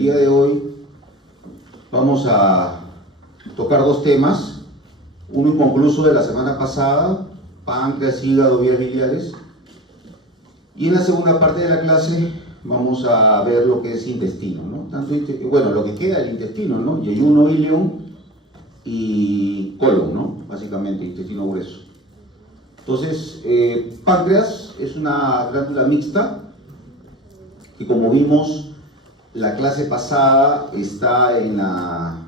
día de hoy vamos a tocar dos temas, uno inconcluso de la semana pasada, páncreas, hígado, vías biliares, y en la segunda parte de la clase vamos a ver lo que es intestino, ¿no? Bueno, lo que queda del intestino, ¿no? Yeyuno, ileum y colon, ¿no? Básicamente, intestino grueso. Entonces, páncreas es una glándula mixta que, como vimos la clase pasada, está en la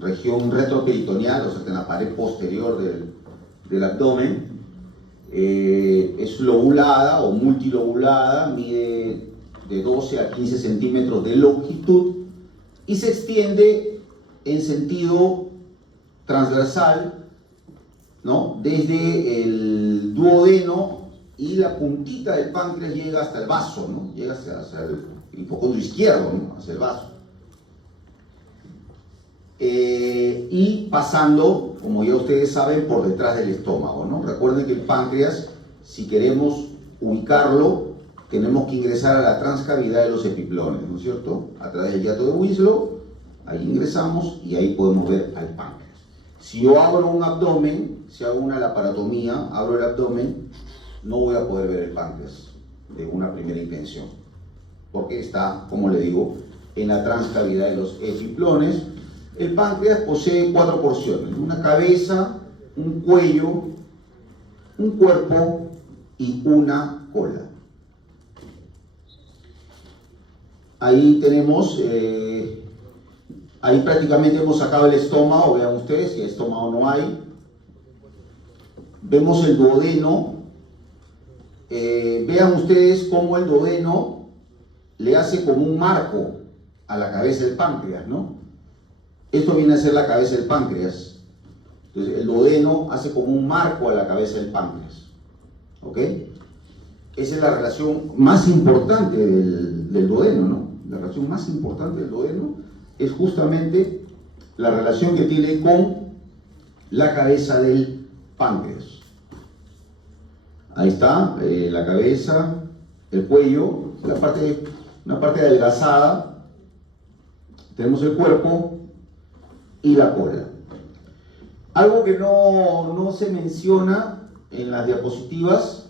región retroperitoneal, o sea, en la pared posterior del abdomen. Es lobulada o multilobulada, mide de 12 a 15 centímetros de longitud y se extiende en sentido transversal, ¿no? Desde el duodeno, y la puntita del páncreas llega hasta el vaso, ¿no? Llega hacia el hipocondrio izquierdo, ¿no? Hacia el vaso. Y pasando, como ya ustedes saben, por detrás del estómago, ¿no? Recuerden que el páncreas, si queremos ubicarlo, tenemos que ingresar a la transcavidad de los epiplones, ¿no es cierto? A través del hiato de Winslow, ahí ingresamos y ahí podemos ver al páncreas. Si yo abro un abdomen, si hago una laparotomía, abro el abdomen, no voy a poder ver el páncreas de una primera intención, porque está, como le digo, en la transcavidad de los epiplones. El páncreas posee 4 porciones: una cabeza, un cuello, un cuerpo y una cola. Ahí tenemos, ahí prácticamente hemos sacado el estómago. Vean ustedes, si el estómago no hay. Vemos el duodeno. Vean ustedes cómo el duodeno le hace como un marco a la cabeza del páncreas, ¿no? Esto viene a ser la cabeza del páncreas. Entonces, el duodeno hace como un marco a la cabeza del páncreas. ¿Ok? Esa es la relación más importante del duodeno, ¿no? La relación más importante del duodeno es justamente la relación que tiene con la cabeza del páncreas. Ahí está, la cabeza, el cuello, una parte adelgazada. Tenemos el cuerpo y la cola. Algo que no se menciona en las diapositivas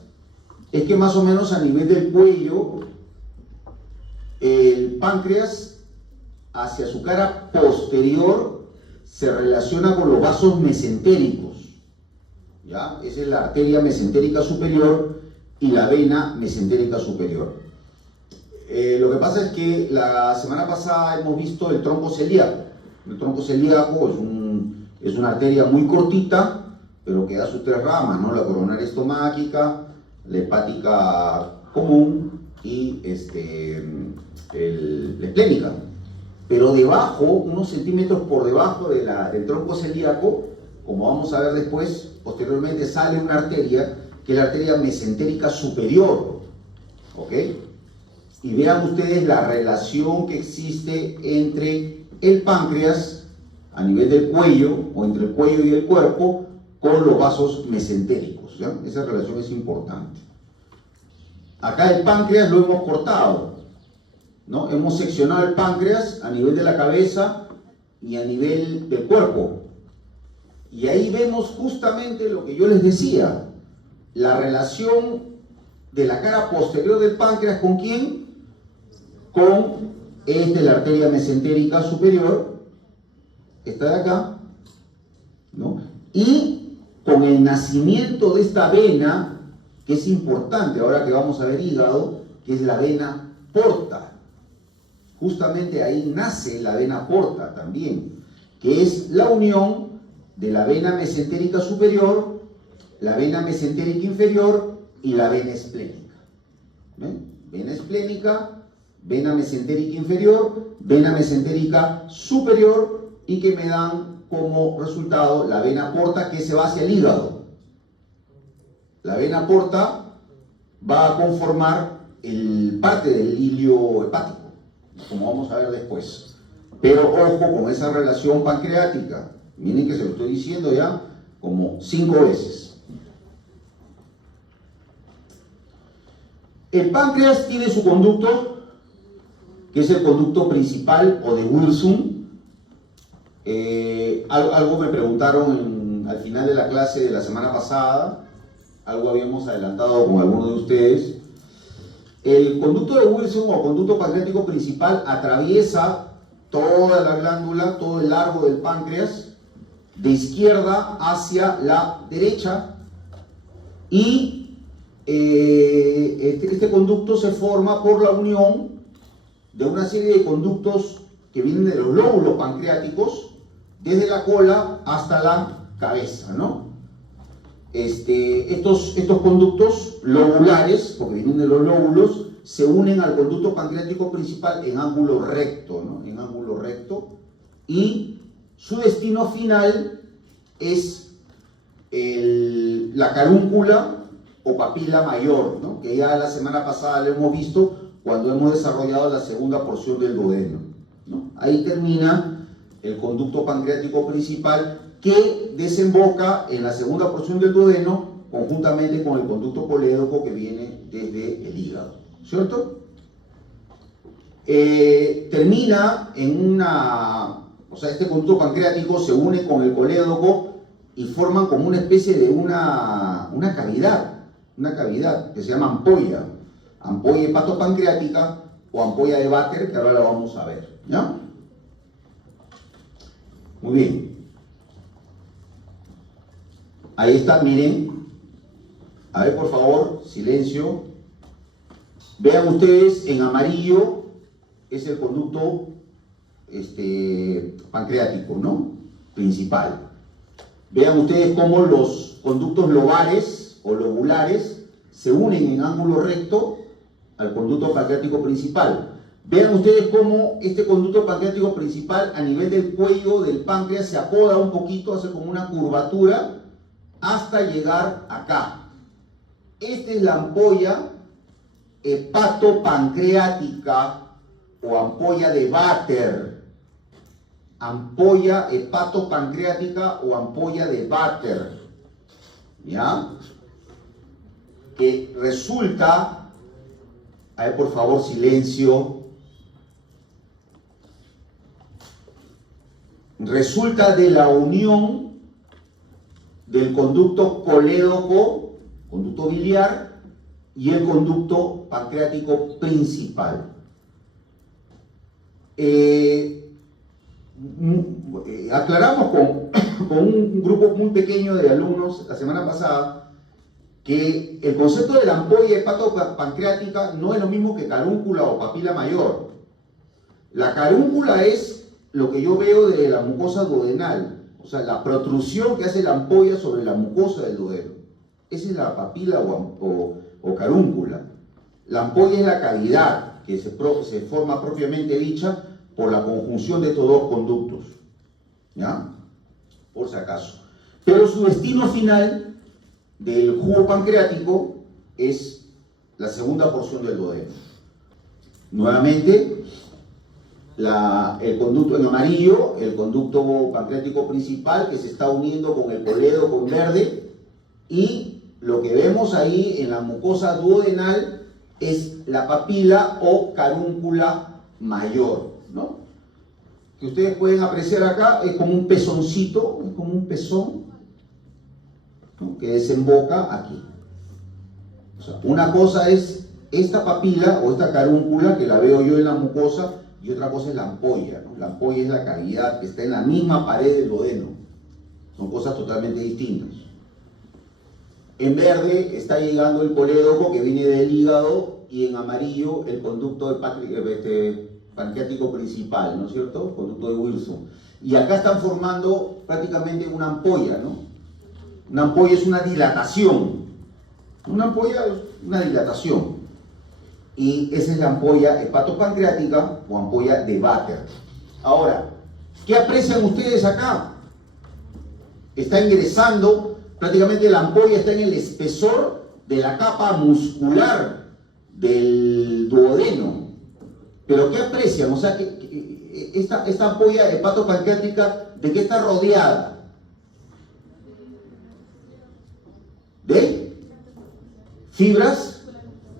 es que más o menos a nivel del cuello, el páncreas hacia su cara posterior se relaciona con los vasos mesentéricos, ¿ya? Esa es la arteria mesentérica superior y la vena mesentérica superior. Lo que pasa es que la semana pasada hemos visto el tronco celíaco. El tronco celíaco es una arteria muy cortita, pero que da sus 3 ramas, ¿no? La coronaria estomáquica, la hepática común y la esplénica. Pero debajo, unos centímetros por debajo del tronco celíaco, como vamos a ver después, posteriormente sale una arteria, que es la arteria mesentérica superior. ¿Ok? Y vean ustedes la relación que existe entre el páncreas a nivel del cuello, o entre el cuello y el cuerpo, con los vasos mesentéricos, ¿ya? Esa relación es importante. Acá el páncreas lo hemos cortado, ¿no? Hemos seccionado el páncreas a nivel de la cabeza y a nivel del cuerpo. Y ahí vemos justamente lo que yo les decía, la relación de la cara posterior del páncreas, ¿con quién? Con la arteria mesentérica superior, esta de acá, ¿no? Y con el nacimiento de esta vena, que es importante ahora que vamos a ver hígado, que es la vena porta. Justamente ahí nace la vena porta también, que es la unión de la vena mesentérica superior, la vena mesentérica inferior y la vena esplénica. ¿Ven? Vena esplénica, vena mesentérica inferior, vena mesentérica superior, y que me dan como resultado la vena porta, que se va hacia el hígado. La vena porta va a conformar parte del ilio hepático, como vamos a ver después. Pero ojo con esa relación pancreática. Miren que se lo estoy diciendo ya como 5 veces. El páncreas tiene su conducto, que que es el conducto principal o de Wilson. Algo me preguntaron al final de la clase de la semana pasada, algo habíamos adelantado con algunos de ustedes. El conducto de Wilson o conducto pancreático principal atraviesa toda la glándula, todo el largo del páncreas, de izquierda hacia la derecha, y este conducto se forma por la unión de una serie de conductos que vienen de los lóbulos pancreáticos, desde la cola hasta la cabeza, ¿no? Estos conductos lobulares, porque vienen de los lóbulos, se unen al conducto pancreático principal en ángulo recto, ¿no? En ángulo recto, y su destino final es la carúncula o papila mayor, ¿no? Que ya la semana pasada lo hemos visto cuando hemos desarrollado la segunda porción del duodeno, ¿no? Ahí termina el conducto pancreático principal, que desemboca en la segunda porción del duodeno conjuntamente con el conducto colédoco que viene desde el hígado, ¿cierto? Termina en este conducto pancreático se une con el colédoco y forman como una especie de una cavidad que se llama ampolla hepatopancreática o ampolla de Vater, que ahora la vamos a ver, ¿ya? Muy bien. Ahí está, miren. A ver, por favor, silencio. Vean ustedes, en amarillo es el conducto pancreático, ¿no? Principal. Vean ustedes cómo los conductos lobares o lobulares se unen en ángulo recto al conducto pancreático principal. Vean ustedes cómo este conducto pancreático principal a nivel del cuello del páncreas se apoda un poquito, hace como una curvatura hasta llegar acá. Esta es la ampolla hepatopancreática o ampolla de Vater. Ampolla hepatopancreática o ampolla de Vater, ¿ya? Que resulta, a ver, por favor, silencio. Resulta de la unión del conducto colédoco, conducto biliar, y el conducto pancreático principal. Aclaramos con un grupo muy pequeño de alumnos la semana pasada que el concepto de la ampolla hepatopancreática no es lo mismo que carúncula o papila mayor. La carúncula es lo que yo veo de la mucosa duodenal, o sea, la protrusión que hace la ampolla sobre la mucosa del duodeno. Esa es la papila o carúncula. La ampolla es la cavidad que se forma propiamente dicha por la conjunción de estos dos conductos, ¿ya? Por si acaso. Pero su destino final del jugo pancreático es la segunda porción del duodeno. Nuevamente, el conducto en amarillo, el conducto pancreático principal que se está uniendo con el colédoco en verde, y lo que vemos ahí en la mucosa duodenal es la papila o carúncula mayor, ¿no? Que ustedes pueden apreciar acá, es como un pezoncito, es como un pezón, ¿no? Que desemboca aquí. O sea, una cosa es esta papila o esta carúncula que la veo yo en la mucosa, y otra cosa es la ampolla, ¿no? La ampolla es la cavidad que está en la misma pared del duodeno. Son cosas totalmente distintas. En verde está llegando el colédoco que viene del hígado, y en amarillo el conducto pancreático principal, ¿no es cierto? Conducto de Wilson. Y acá están formando prácticamente una ampolla, ¿no? Una ampolla es una dilatación. Una ampolla es una dilatación. Y esa es la ampolla hepatopancreática o ampolla de Vater. Ahora, ¿qué aprecian ustedes acá? Está ingresando, prácticamente la ampolla está en el espesor de la capa muscular del duodeno. Pero ¿qué aprecian? O sea, que esta ampolla hepatopancreática, ¿de qué está rodeada? De fibras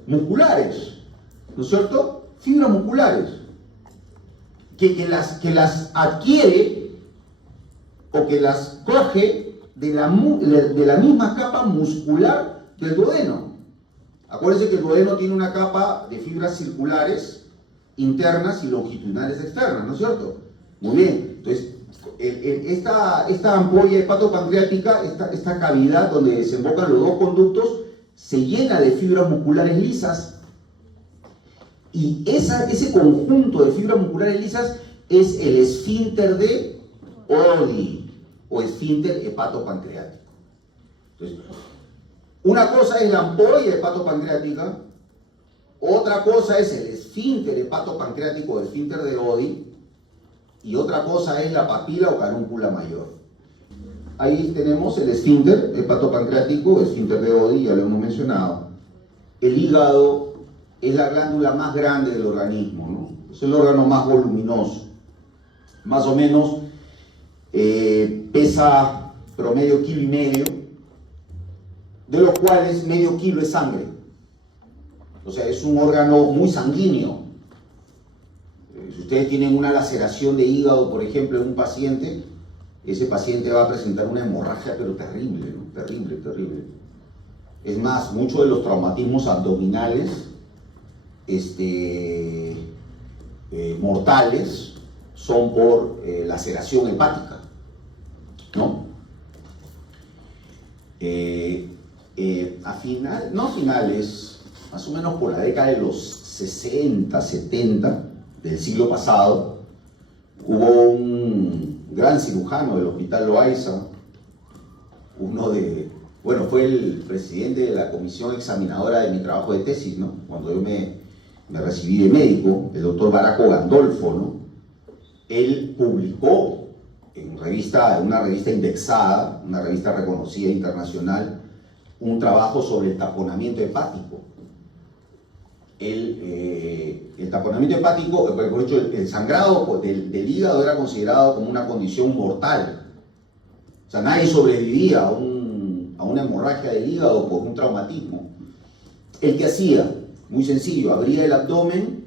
musculares, ¿no es cierto? Fibras musculares. que las adquiere o que las coge de la misma capa muscular del duodeno. Acuérdense que el duodeno tiene una capa de fibras circulares internas y longitudinales externas, ¿no es cierto? Muy bien, entonces esta ampolla hepatopancreática, esta cavidad donde desembocan los dos conductos, se llena de fibras musculares lisas, y ese conjunto de fibras musculares lisas es el esfínter de Oddi o esfínter hepatopancreático. Entonces, una cosa es la ampolla hepatopancreática, otra cosa es el esfínter hepatopancreático o esfínter de Oddi, y otra cosa es la papila o carúncula mayor. Ahí tenemos el esfínter hepatopancreático, esfínter de Oddi, ya lo hemos mencionado. El hígado es la glándula más grande del organismo, ¿no? Es el órgano más voluminoso. Más o menos pesa promedio 1,5 kilos, de los cuales medio kilo es sangre. O sea, es un órgano muy sanguíneo. Si ustedes tienen una laceración de hígado, por ejemplo, en un paciente, ese paciente va a presentar una hemorragia, pero terrible, ¿no? Terrible, terrible. Es más, muchos de los traumatismos abdominales mortales son por laceración hepática, ¿no? Más o menos por la década de los 60, 70 del siglo pasado, hubo un gran cirujano del Hospital Loaiza, fue el presidente de la comisión examinadora de mi trabajo de tesis, ¿no? Cuando yo me recibí de médico, el doctor Baraco Gandolfo, ¿no? Él publicó en una revista indexada, una revista reconocida internacional, un trabajo sobre el taponamiento hepático. El taponamiento hepático, por hecho, el sangrado del hígado era considerado como una condición mortal. O sea, nadie sobrevivía a una hemorragia del hígado por un traumatismo. ¿El que hacía? Muy sencillo, abría el abdomen,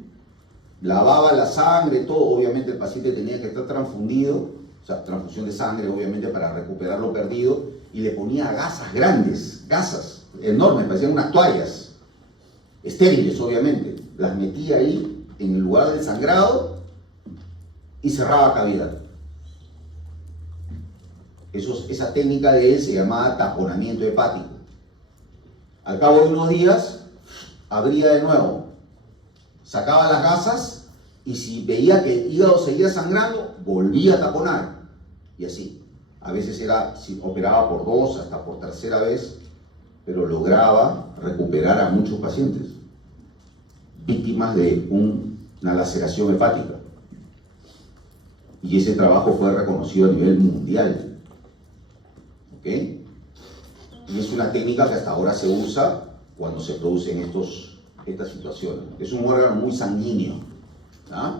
lavaba la sangre, todo. Obviamente el paciente tenía que estar transfundido, o sea, transfusión de sangre, obviamente, para recuperar lo perdido, y le ponía gasas grandes, gasas enormes, parecían unas toallas, estériles, obviamente. Las metía ahí, en el lugar del sangrado, y cerraba cavidad. Esa técnica de él se llamaba taponamiento hepático. Al cabo de unos días, abría de nuevo, sacaba las gasas, y si veía que el hígado seguía sangrando, volvía a taponar. Y así. A veces operaba por 2, hasta por tercera vez, pero lograba recuperar a muchos pacientes víctimas de una laceración hepática. Y ese trabajo fue reconocido a nivel mundial. ¿Ok? Y es una técnica que hasta ahora se usa cuando se producen estas situaciones. Es un órgano muy sanguíneo, ¿ah?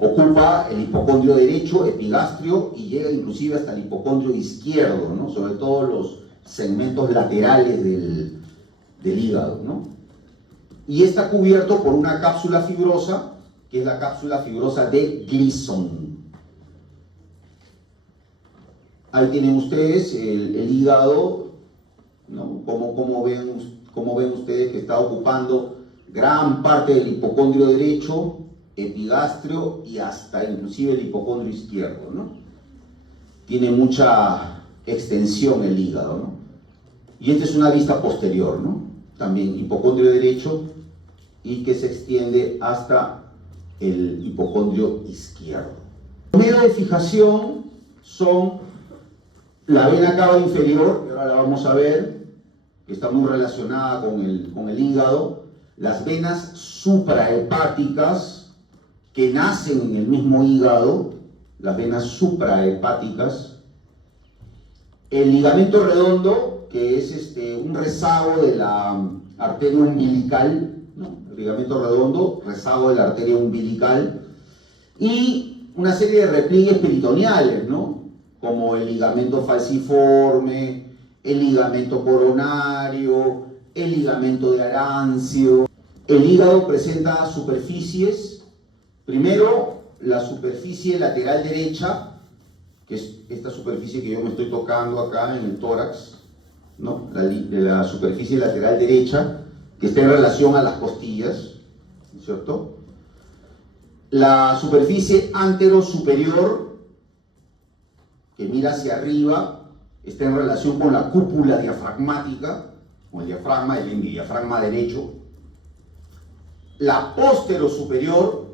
Ocupa el hipocondrio derecho, epigastrio, y llega inclusive hasta el hipocondrio izquierdo, ¿no? Sobre todo los segmentos laterales del hígado, ¿no? Y está cubierto por una cápsula fibrosa, que es la cápsula fibrosa de Gleason. Ahí tienen ustedes el hígado, ¿no? Como ven ustedes que está ocupando gran parte del hipocondrio derecho, epigastrio y hasta inclusive el hipocondrio izquierdo, ¿no? Tiene mucha extensión el hígado, ¿no? Y esta es una vista posterior, ¿no? También hipocondrio derecho y que se extiende hasta el hipocondrio izquierdo. Los medios de fijación son la vena cava inferior, que ahora la vamos a ver, que está muy relacionada con el hígado, las venas suprahepáticas, que nacen en el mismo hígado, las venas suprahepáticas, el ligamento redondo, que es un rezago de la arteria umbilical, ¿no? El ligamento redondo, rezago de la arteria umbilical, y una serie de repliegues peritoneales, ¿no? Como el ligamento falciforme, el ligamento coronario, el ligamento de Arancio. El hígado presenta superficies, primero la superficie lateral derecha, que es esta superficie que yo me estoy tocando acá en el tórax, ¿no? La superficie lateral derecha, que está en relación a las costillas, ¿no es cierto? La superficie anterosuperior, que mira hacia arriba, está en relación con la cúpula diafragmática, con el diafragma, el diafragma derecho. La posterosuperior,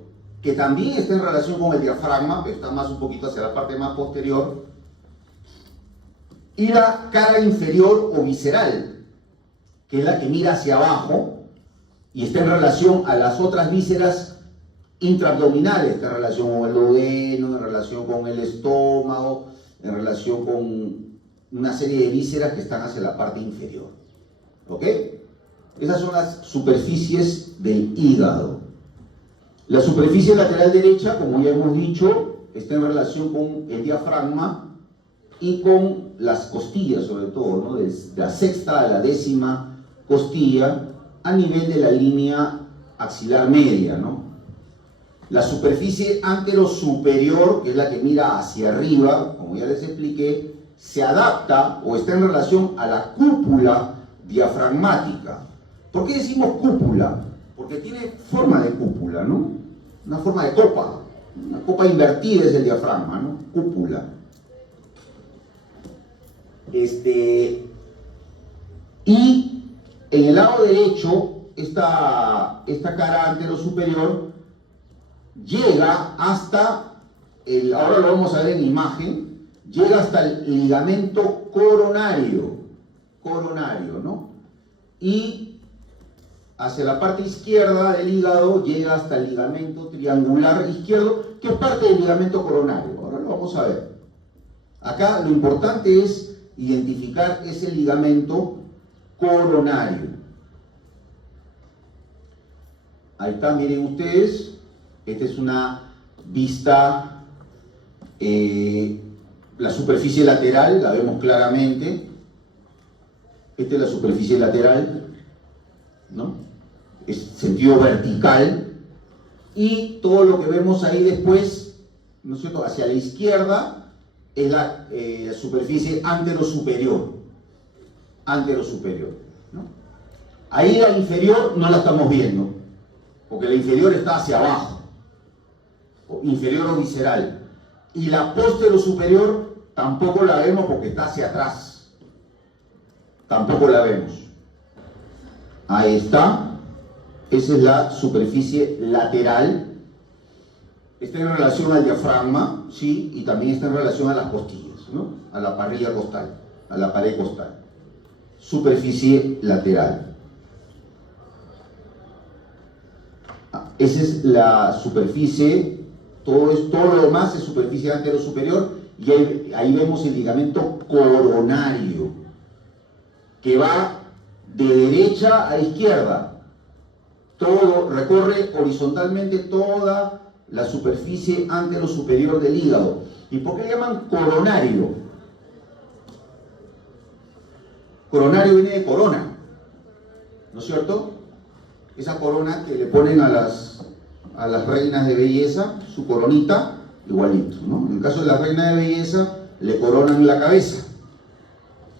que también está en relación con el diafragma, pero está más un poquito hacia la parte más posterior. Y la cara inferior o visceral, que es la que mira hacia abajo y está en relación a las otras vísceras intraabdominales, está en relación con el duodeno, en relación con el estómago, en relación con una serie de vísceras que están hacia la parte inferior. ¿Ok? Esas son las superficies del hígado. La superficie lateral derecha, como ya hemos dicho, está en relación con el diafragma y con las costillas, sobre todo, ¿no? Desde la sexta a la décima costilla, a nivel de la línea axilar media, ¿no? La superficie anterosuperior, que es la que mira hacia arriba, como ya les expliqué, se adapta o está en relación a la cúpula diafragmática. ¿Por qué decimos cúpula? Porque tiene forma de cúpula, ¿no? Una forma de copa. Una copa invertida es el diafragma, ¿no? Cúpula. Y en el lado derecho, esta cara anterosuperior llega hasta, ahora lo vamos a ver en imagen, llega hasta el ligamento coronario, ¿no? Y hacia la parte izquierda del hígado llega hasta el ligamento triangular izquierdo, que es parte del ligamento coronario. Ahora lo vamos a ver. Acá lo importante es identificar ese ligamento coronario. Ahí está, miren ustedes. Esta es una vista, la superficie lateral, la vemos claramente. Esta es la superficie lateral, ¿no? Es sentido vertical. Y todo lo que vemos ahí después, ¿no es cierto?, hacia la izquierda, es la superficie anterosuperior, ¿no? Ahí la inferior no la estamos viendo, porque la inferior está hacia abajo, inferior o visceral, y la posterosuperior tampoco la vemos porque está hacia atrás, tampoco la vemos. Ahí está, esa es la superficie lateral. Está en relación al diafragma, sí, y también está en relación a las costillas, ¿no? A la parrilla costal, a la pared costal. Superficie lateral. Esa es la superficie, todo lo demás es superficie anterosuperior, y ahí vemos el ligamento coronario, que va de derecha a izquierda. Todo recorre horizontalmente toda la superficie anterosuperior del hígado. ¿Y por qué le llaman coronario? Coronario viene de corona, ¿no es cierto? Esa corona que le ponen a las reinas de belleza, su coronita, igualito, ¿no? En el caso de la reina de belleza, le coronan la cabeza,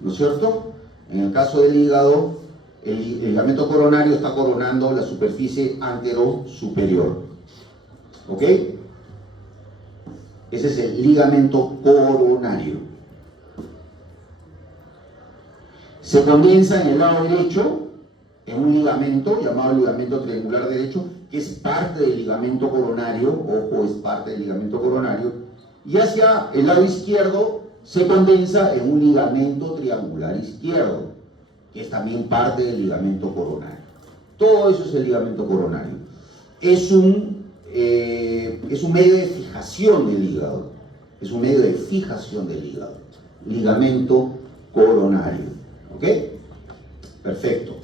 ¿no es cierto? En el caso del hígado, el ligamento coronario está coronando la superficie anterosuperior. ¿Ok? Ese es el ligamento coronario. Se condensa en el lado derecho en un ligamento llamado ligamento triangular derecho, que es parte del ligamento coronario, ojo, es parte del ligamento coronario, y hacia el lado izquierdo se condensa en un ligamento triangular izquierdo, que es también parte del ligamento coronario. Todo eso es el ligamento coronario. Es un medio de fijación del hígado. Es un medio de fijación del hígado. Ligamento coronario. ¿Ok? Perfecto.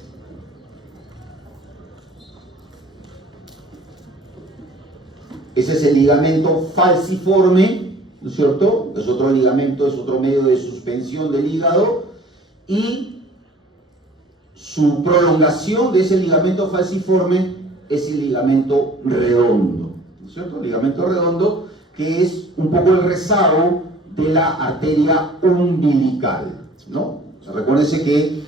Ese es el ligamento falciforme, ¿no es cierto? Es otro ligamento, es otro medio de suspensión del hígado. Y su prolongación de ese ligamento falciforme es el ligamento redondo, ¿no es es cierto? El ligamento redondo, que es un poco el rezago de la arteria umbilical, ¿no? Recuérdense que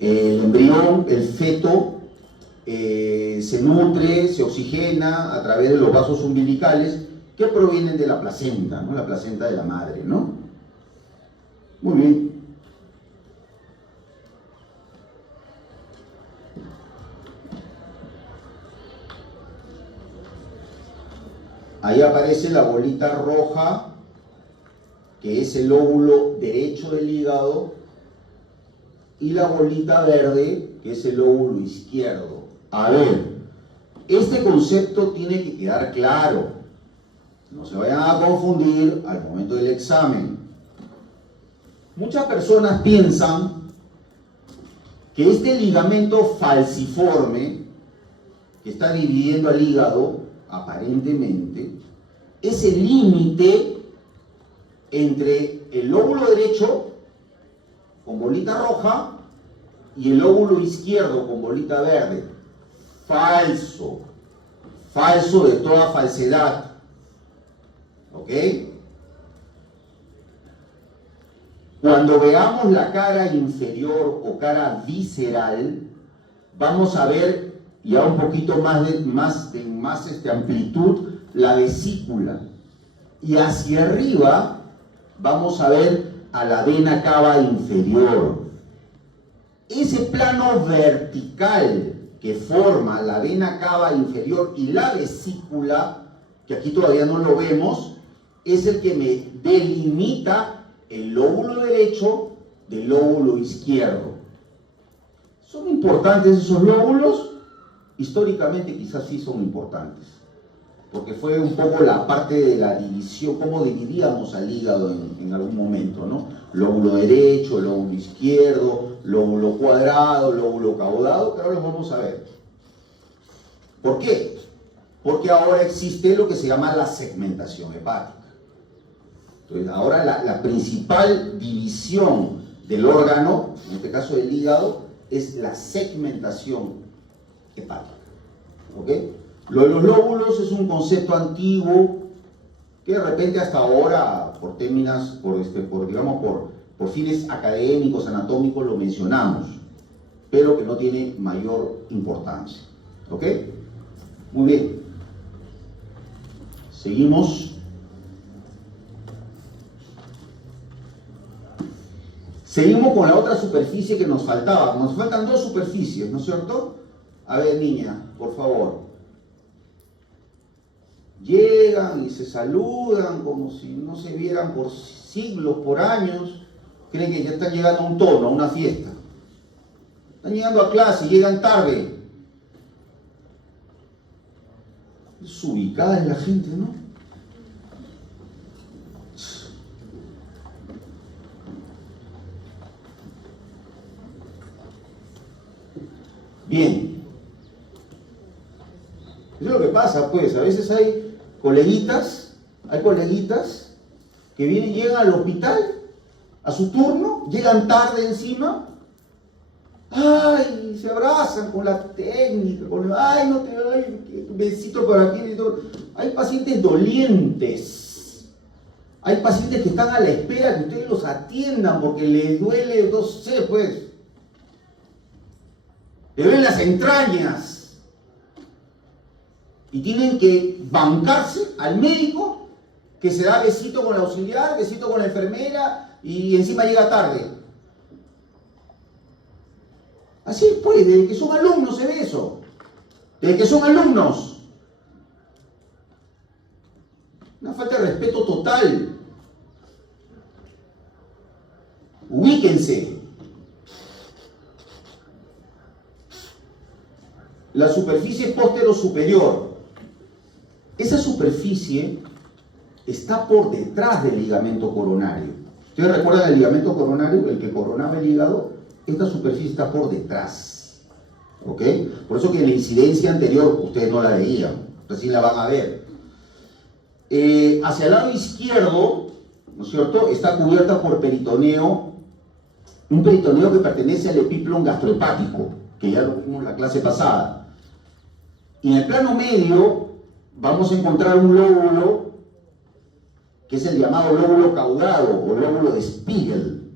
el embrión, el feto, se nutre, se oxigena a través de los vasos umbilicales que provienen de la placenta, ¿no? La placenta de la madre, ¿no? Muy bien. Ahí aparece la bolita roja, que es el lóbulo derecho del hígado, y la bolita verde, que es el lóbulo izquierdo. A ver, este concepto tiene que quedar claro. No se vayan a confundir al momento del examen. Muchas personas piensan que este ligamento falciforme, que está dividiendo al hígado, aparentemente, es el límite entre el lóbulo derecho con bolita roja y el lóbulo izquierdo con bolita verde. Falso. Falso de toda falsedad. ¿Ok? Cuando veamos la cara inferior o cara visceral, vamos a ver ya un poquito más de amplitud la vesícula. Y hacia arriba vamos a ver a la vena cava inferior. Ese plano vertical que forma la vena cava inferior y la vesícula, que aquí todavía no lo vemos, es el que me delimita el lóbulo derecho del lóbulo izquierdo. ¿Son importantes esos lóbulos? Históricamente quizás sí son importantes, porque fue un poco la parte de la división, cómo dividíamos al hígado en algún momento, ¿no? Lóbulo derecho, lóbulo izquierdo, lóbulo cuadrado, lóbulo caudado, que ahora los vamos a ver. ¿Por qué? Porque ahora existe lo que se llama la segmentación hepática. Entonces, ahora la principal división del órgano, en este caso del hígado, es la segmentación hepática. ¿Ok? Lo de los lóbulos es un concepto antiguo que de repente hasta ahora, por fines académicos, anatómicos, lo mencionamos, pero que no tiene mayor importancia. ¿Ok? Muy bien. Seguimos. Seguimos con la otra superficie que nos faltaba. Nos faltan dos superficies, ¿no es cierto? A ver, niña, por favor. Llegan y se saludan como si no se vieran por siglos, por años. Creen que ya están llegando a un tono, a una fiesta. Están llegando a clase, llegan tarde. Desubicada es la gente, ¿no? Bien. Eso es lo que pasa, pues. A veces hay coleguitas que llegan al hospital a su turno, llegan tarde encima, ay, se abrazan con la técnica, ay, no te doy besito por aquí, besito. Hay pacientes dolientes, hay pacientes que están a la espera que ustedes los atiendan porque les duele, no sé, pues, le duelen las entrañas. Y tienen que bancarse al médico que se da besito con la auxiliar, besito con la enfermera y encima llega tarde. Así pues, desde que son alumnos se ve eso. Desde que son alumnos. Una falta de respeto total. Ubíquense. La superficie postero-superior. Esa superficie está por detrás del ligamento coronario. ¿Ustedes recuerdan el ligamento coronario, el que coronaba el hígado? Esta superficie está por detrás. ¿Ok? Por eso que en la incidencia anterior ustedes no la veían. Recién la van a ver. Hacia el lado izquierdo, ¿no es cierto?, está cubierta por peritoneo. Un peritoneo que pertenece al epíplon gastrohepático, que ya lo vimos en la clase pasada. Y en el plano medio vamos a encontrar un lóbulo que es el llamado lóbulo caudado o lóbulo de Spiegel,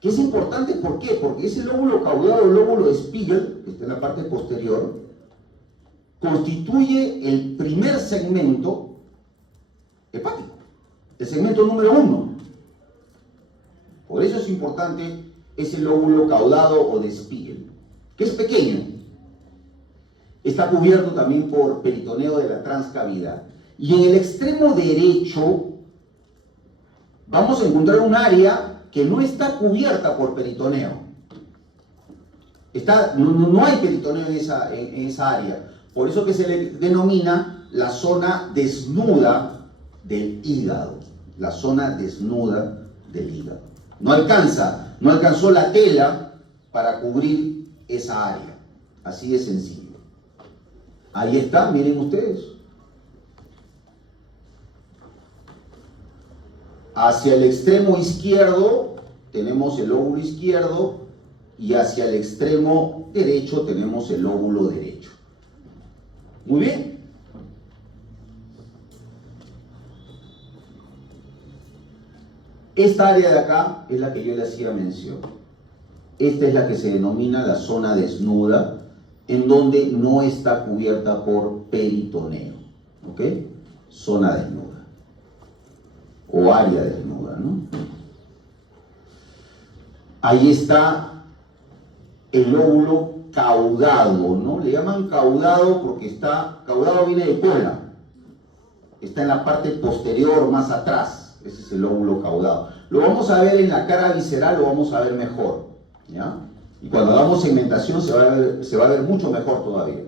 que es importante. ¿Por qué? Porque ese lóbulo caudado o lóbulo de Spiegel, que está en la parte posterior, constituye el primer segmento hepático, el segmento número 1. Por eso es importante ese lóbulo caudado o de Spiegel, que es pequeño. Está cubierto también por peritoneo de la transcavidad. Y en el extremo derecho vamos a encontrar un área que no está cubierta por peritoneo. No hay peritoneo en esa área. Por eso que se le denomina la zona desnuda del hígado. La zona desnuda del hígado. No alcanzó la tela para cubrir esa área. Así de sencillo. Ahí está, miren ustedes. Hacia el extremo izquierdo tenemos el lóbulo izquierdo y hacia el extremo derecho tenemos el lóbulo derecho. Muy bien. Esta área de acá es la que yo le hacía mención. Esta es la que se denomina la zona desnuda, en donde no está cubierta por peritoneo. ¿Ok? Zona desnuda. O área desnuda, ¿no? Ahí está el lóbulo caudado, ¿no? Le llaman caudado porque caudado viene de cola. Está en la parte posterior, más atrás. Ese es el lóbulo caudado. Lo vamos a ver en la cara visceral, lo vamos a ver mejor, ¿ya? Y cuando hagamos segmentación se va a ver mucho mejor todavía.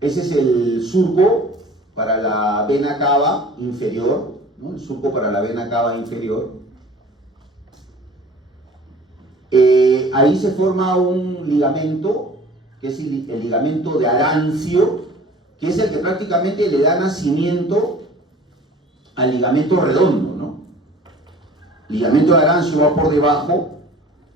Ese es el surco para la vena cava inferior, ¿no? El surco para la vena cava inferior. Ahí se forma un ligamento, que es el ligamento de Arancio, que es el que prácticamente le da nacimiento al ligamento redondo, ¿no? El ligamento de Arancio va por debajo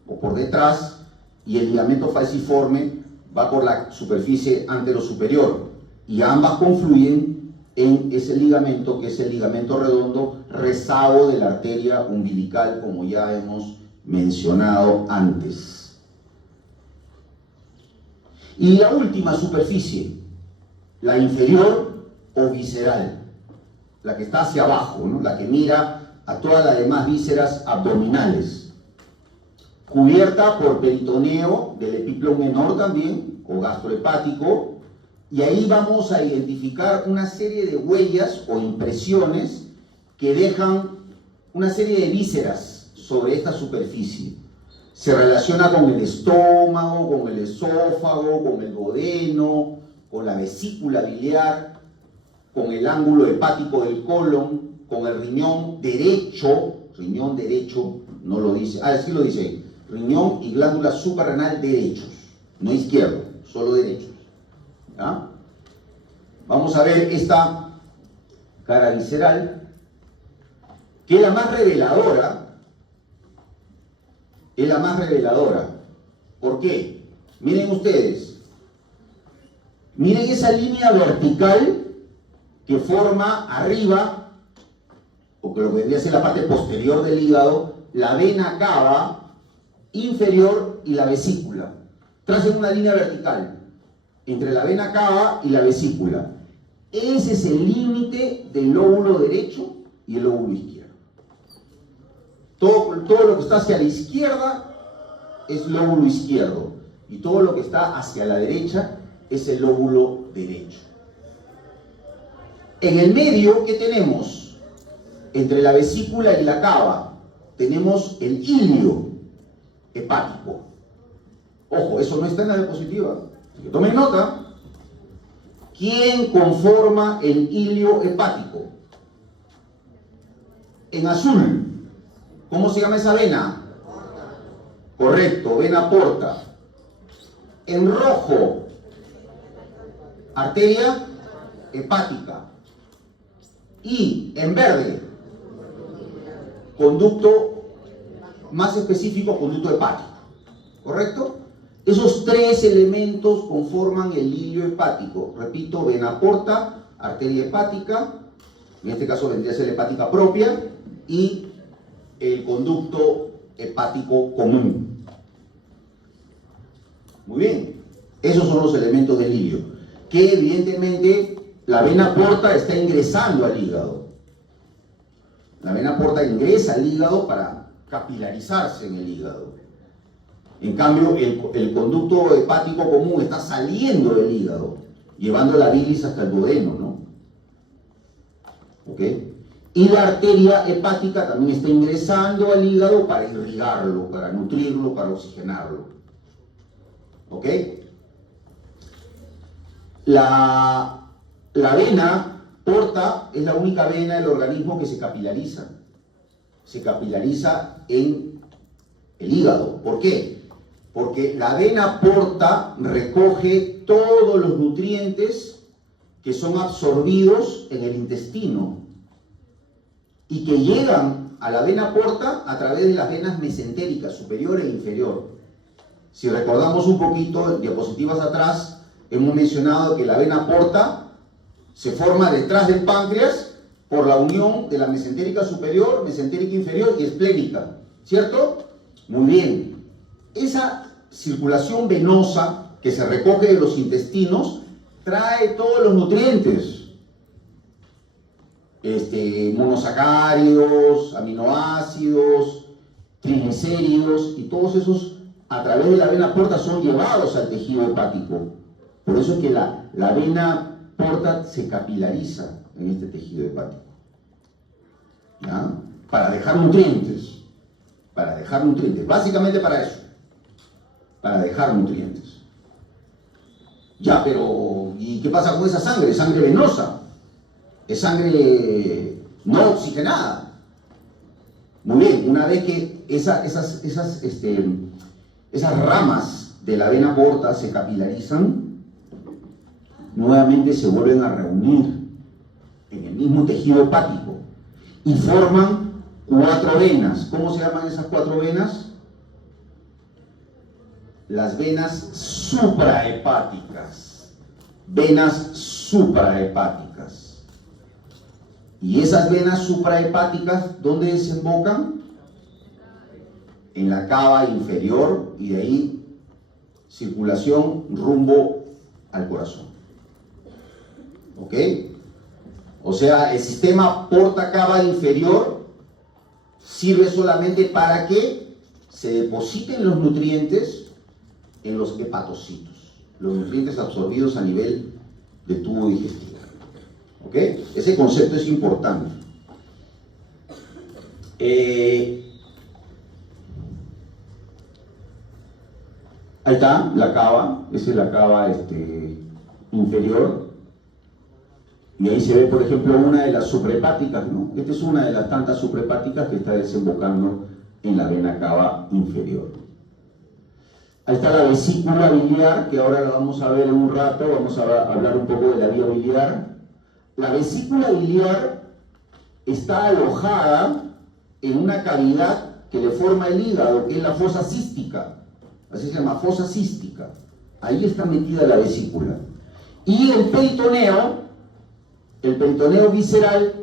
o por detrás, y el ligamento falciforme va por la superficie anterosuperior, y ambas confluyen en ese ligamento, que es el ligamento redondo, rezago de la arteria umbilical, como ya hemos mencionado antes. Y la última superficie, la inferior o visceral, la que está hacia abajo, ¿no? La que mira a todas las demás vísceras abdominales, cubierta por peritoneo del epíclomo menor también, o gastrohepático, y ahí vamos a identificar una serie de huellas o impresiones que dejan una serie de vísceras sobre esta superficie. Se relaciona con el estómago, con el esófago, con el duodeno, con la vesícula biliar, con el ángulo hepático del colon, con el riñón derecho no lo dice, sí lo dice, riñón y glándula suprarrenal derechos, no izquierdo, solo derechos. ¿Ya? Vamos a ver esta cara visceral, que es la más reveladora. Es la más reveladora. ¿Por qué? Miren ustedes. Miren esa línea vertical que forma arriba, o que lo que vendría a ser la parte posterior del hígado, la vena cava inferior y la vesícula. Tracen una línea vertical entre la vena cava y la vesícula. Ese es el límite del lóbulo derecho y el lóbulo izquierdo. Todo lo que está hacia la izquierda es lóbulo izquierdo, y todo lo que está hacia la derecha es el lóbulo derecho. En el medio, ¿qué tenemos? Entre la vesícula y la cava tenemos el ilio hepático. Ojo, eso no está en la diapositiva, así que tomen nota. ¿Quién conforma el ilio hepático? En azul, ¿cómo se llama esa vena? Correcto, vena porta. En rojo, arteria hepática. Y en verde, conducto, más específico, conducto hepático. ¿Correcto? Esos tres elementos conforman el hilio hepático. Repito, vena porta, arteria hepática, en este caso vendría a ser la hepática propia, y el conducto hepático común. Muy bien, esos son los elementos del hilio, que evidentemente la vena porta está ingresando al hígado. La vena porta ingresa al hígado para capilarizarse en el hígado. En cambio, el conducto hepático común está saliendo del hígado, llevando la bilis hasta el duodeno, ¿no? ¿Ok? Y la arteria hepática también está ingresando al hígado para irrigarlo, para nutrirlo, para oxigenarlo. ¿Ok? La vena porta es la única vena del organismo que se capilariza. Se capilariza en el hígado. ¿Por qué? Porque la vena porta recoge todos los nutrientes que son absorbidos en el intestino y que llegan a la vena porta a través de las venas mesentéricas, superior e inferior. Si recordamos un poquito, en diapositivas atrás, hemos mencionado que la vena porta se forma detrás del páncreas por la unión de la mesentérica superior, mesentérica inferior y esplénica, ¿cierto? Muy bien. Esa circulación venosa que se recoge de los intestinos trae todos los nutrientes, monosacáridos, aminoácidos, triglicéridos, y todos esos a través de la vena porta son llevados al tejido hepático. Por eso es que la vena porta se capilariza en este tejido hepático, ¿ya? Para dejar nutrientes, básicamente para eso, para dejar nutrientes. Ya, pero ¿y qué pasa con esa sangre? Sangre venosa, es sangre no oxigenada. Muy bien, una vez que esas ramas de la vena porta se capilarizan, nuevamente se vuelven a reunir en el mismo tejido hepático y forman 4 venas. ¿Cómo se llaman esas 4 venas? Las venas suprahepáticas. Venas suprahepáticas. Y esas venas suprahepáticas, ¿dónde desembocan? En la cava inferior, y de ahí circulación rumbo al corazón. ¿Ok? O sea, el sistema porta-cava inferior sirve solamente para que se depositen los nutrientes en los hepatocitos, los nutrientes absorbidos a nivel de tubo digestivo. ¿Ok? Ese concepto es importante. Ahí está la cava, esa es la cava inferior. Y ahí se ve, por ejemplo, una de las suprahepáticas, ¿no? Esta es una de las tantas suprahepáticas que está desembocando en la vena cava inferior. Ahí está la vesícula biliar, que ahora la vamos a ver en un rato, vamos a hablar un poco de la vía biliar. La vesícula biliar está alojada en una cavidad que le forma el hígado, que es la fosa cística, así se llama, fosa cística. Ahí está metida la vesícula. Y el peritoneo visceral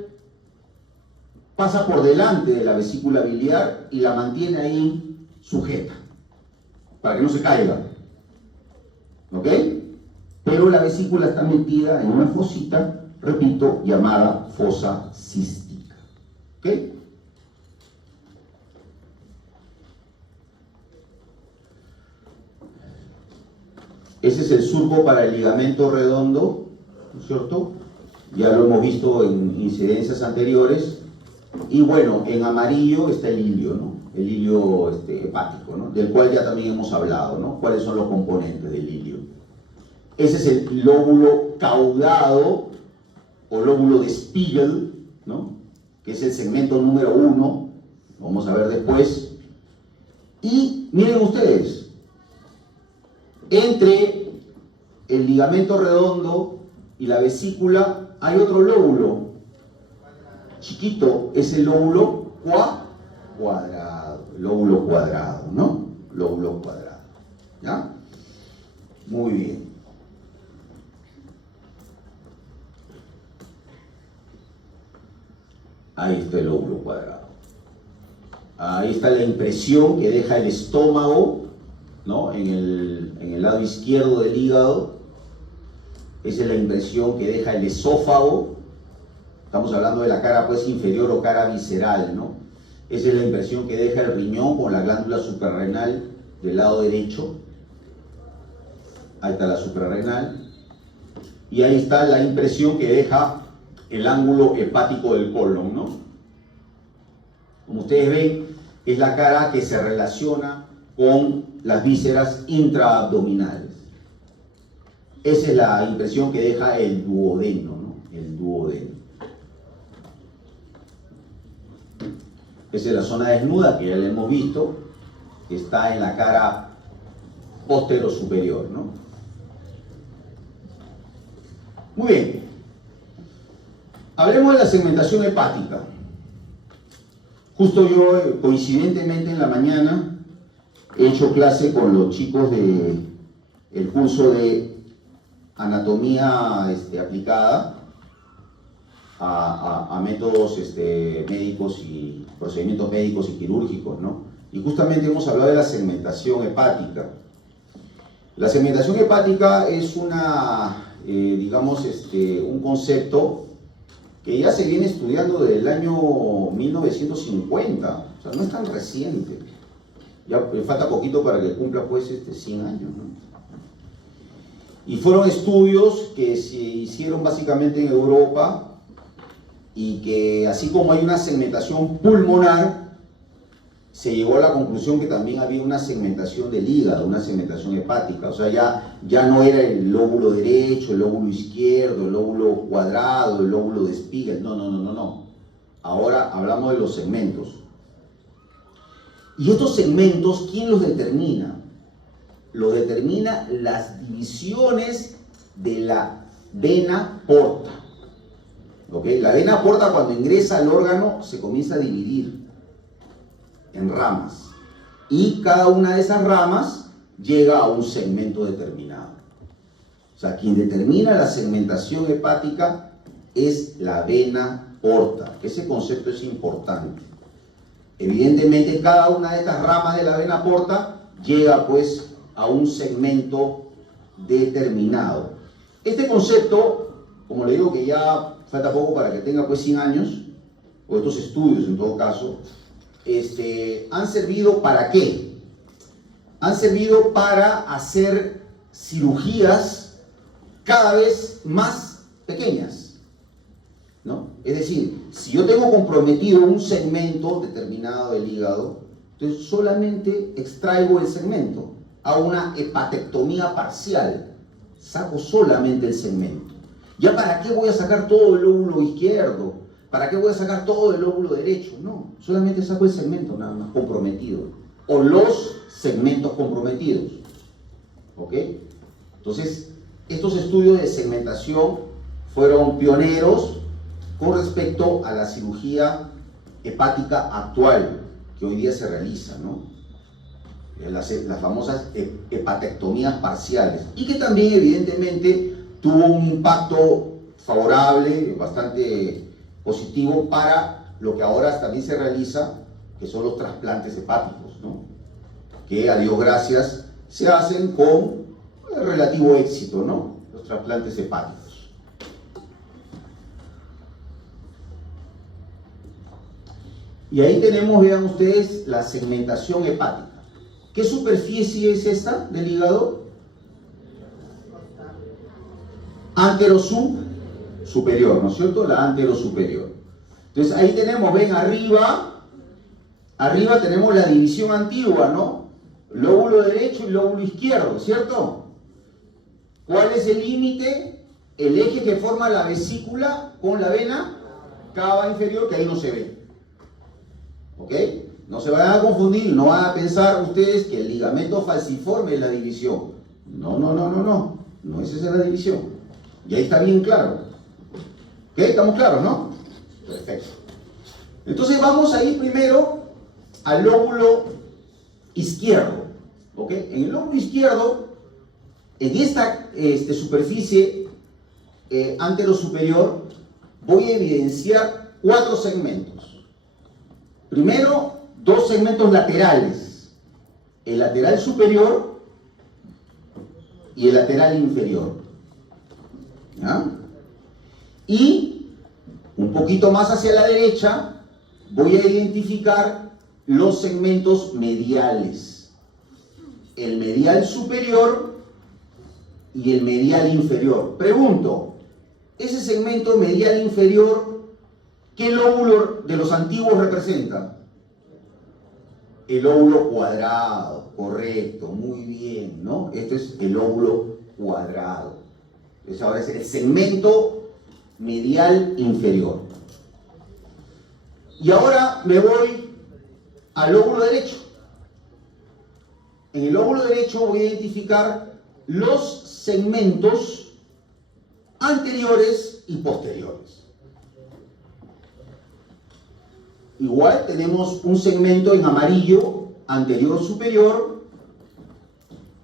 pasa por delante de la vesícula biliar y la mantiene ahí sujeta, para que no se caiga. ¿Ok? Pero la vesícula está metida en una fosita, repito, llamada fosa cística. ¿Ok? Ese es el surco para el ligamento redondo, ¿no es cierto? Ya lo hemos visto en incidencias anteriores. Y bueno, en amarillo está el hilio, ¿no? El hilio hepático, ¿no? Del cual ya también hemos hablado, ¿no? ¿Cuáles son los componentes del hilio? Ese es el lóbulo caudado o lóbulo de Spiegel, ¿no? Que es el segmento número 1, lo vamos a ver después. Y miren ustedes, entre el ligamento redondo y la vesícula hay otro lóbulo chiquito, es el lóbulo cuadrado, lóbulo cuadrado, ¿no? Lóbulo cuadrado, ¿ya? Muy bien. Ahí está el lóbulo cuadrado. Ahí está la impresión que deja el estómago, ¿no? En el lado izquierdo del hígado. Esa es la impresión que deja el esófago. Estamos hablando de la cara pues inferior o cara visceral, ¿no? Esa es la impresión que deja el riñón con la glándula suprarrenal del lado derecho. Ahí está la suprarrenal. Y ahí está la impresión que deja el ángulo hepático del colon, ¿no? Como ustedes ven, es la cara que se relaciona con las vísceras intraabdominales. Esa es la impresión que deja el duodeno, ¿no? El duodeno. Esa es la zona desnuda que ya la hemos visto, que está en la cara postero superior, ¿no? Muy bien. Hablemos de la segmentación hepática. Justo yo, coincidentemente en la mañana, he hecho clase con los chicos del curso de anatomía aplicada a métodos médicos y procedimientos médicos y quirúrgicos, ¿no? Y justamente hemos hablado de la segmentación hepática. La segmentación hepática es un concepto que ya se viene estudiando desde el año 1950, o sea, no es tan reciente. Ya falta poquito para que cumpla pues 100 años, ¿no? Y fueron estudios que se hicieron básicamente en Europa y que así como hay una segmentación pulmonar, se llegó a la conclusión que también había una segmentación del hígado, una segmentación hepática. O sea, ya no era el lóbulo derecho, el lóbulo izquierdo, el lóbulo cuadrado, el lóbulo de Spiegel. No. Ahora hablamos de los segmentos. ¿Y estos segmentos quién los determina? Los determina las divisiones de la vena porta. ¿Ok? La vena porta, cuando ingresa al órgano, se comienza a dividir en ramas, y cada una de esas ramas llega a un segmento determinado. O sea, quien determina la segmentación hepática es la vena porta. Ese concepto es importante. Evidentemente, cada una de estas ramas de la vena porta llega pues a un segmento determinado. Este concepto, como le digo que ya falta poco para que tenga pues 100 años, o estos estudios en todo caso, han servido ¿para qué? Han servido para hacer cirugías cada vez más pequeñas, ¿no? Es decir, si yo tengo comprometido un segmento determinado del hígado, entonces solamente extraigo el segmento, hago una hepatectomía parcial, saco solamente el segmento. ¿Ya para qué voy a sacar todo el lóbulo izquierdo? ¿Para qué voy a sacar todo el lóbulo derecho? No, solamente saco el segmento nada más comprometido, o los segmentos comprometidos. ¿Ok? Entonces, estos estudios de segmentación fueron pioneros con respecto a la cirugía hepática actual que hoy día se realiza, ¿no? Las famosas hepatectomías parciales, y que también evidentemente tuvo un impacto favorable, bastante positivo para lo que ahora también se realiza, que son los trasplantes hepáticos, ¿no? Que a Dios gracias se hacen con relativo éxito, ¿no? Los trasplantes hepáticos. Y ahí tenemos, vean ustedes, la segmentación hepática. ¿Qué superficie es esta del hígado? Anterosuperior, ¿no es cierto? La anterosuperior. Entonces ahí tenemos, ven, arriba tenemos la división antigua, ¿no? Lóbulo derecho y lóbulo izquierdo, ¿cierto? ¿Cuál es el límite? El eje que forma la vesícula con la vena cava inferior, que ahí no se ve. ¿Ok? No se vayan a confundir, no van a pensar ustedes que el ligamento falciforme es la división. No es esa la división. Y ahí está bien claro. ¿Ok? ¿Estamos claros, no? Perfecto. Entonces vamos a ir primero al lóbulo izquierdo. ¿Ok? En el lóbulo izquierdo En esta superficie anterosuperior voy a evidenciar 4 segmentos. Primero, 2 segmentos laterales, el lateral superior y el lateral inferior. ¿Ya? Y un poquito más hacia la derecha voy a identificar los segmentos mediales, el medial superior y el medial inferior. Pregunto, ese segmento medial inferior, ¿qué lóbulo de los antiguos representa? El lóbulo cuadrado, correcto, muy bien, ¿no? Este es el lóbulo cuadrado. Entonces ahora es el segmento medial inferior. Y ahora me voy al lóbulo derecho. En el lóbulo derecho voy a identificar los segmentos anteriores y posteriores. Igual tenemos un segmento en amarillo, anterior superior,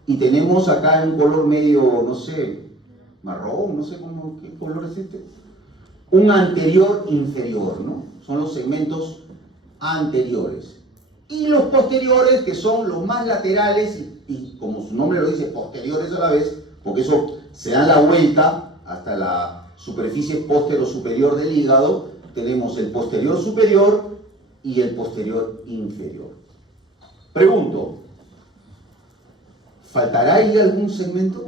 y tenemos acá un color medio, no sé, marrón, no sé qué color es este. Un anterior inferior, ¿no? Son los segmentos anteriores. Y los posteriores, que son los más laterales, y como su nombre lo dice, posteriores a la vez, porque eso se da la vuelta hasta la superficie postero-superior del hígado, tenemos el posterior superior y el posterior inferior. Pregunto, ¿faltará ahí algún segmento?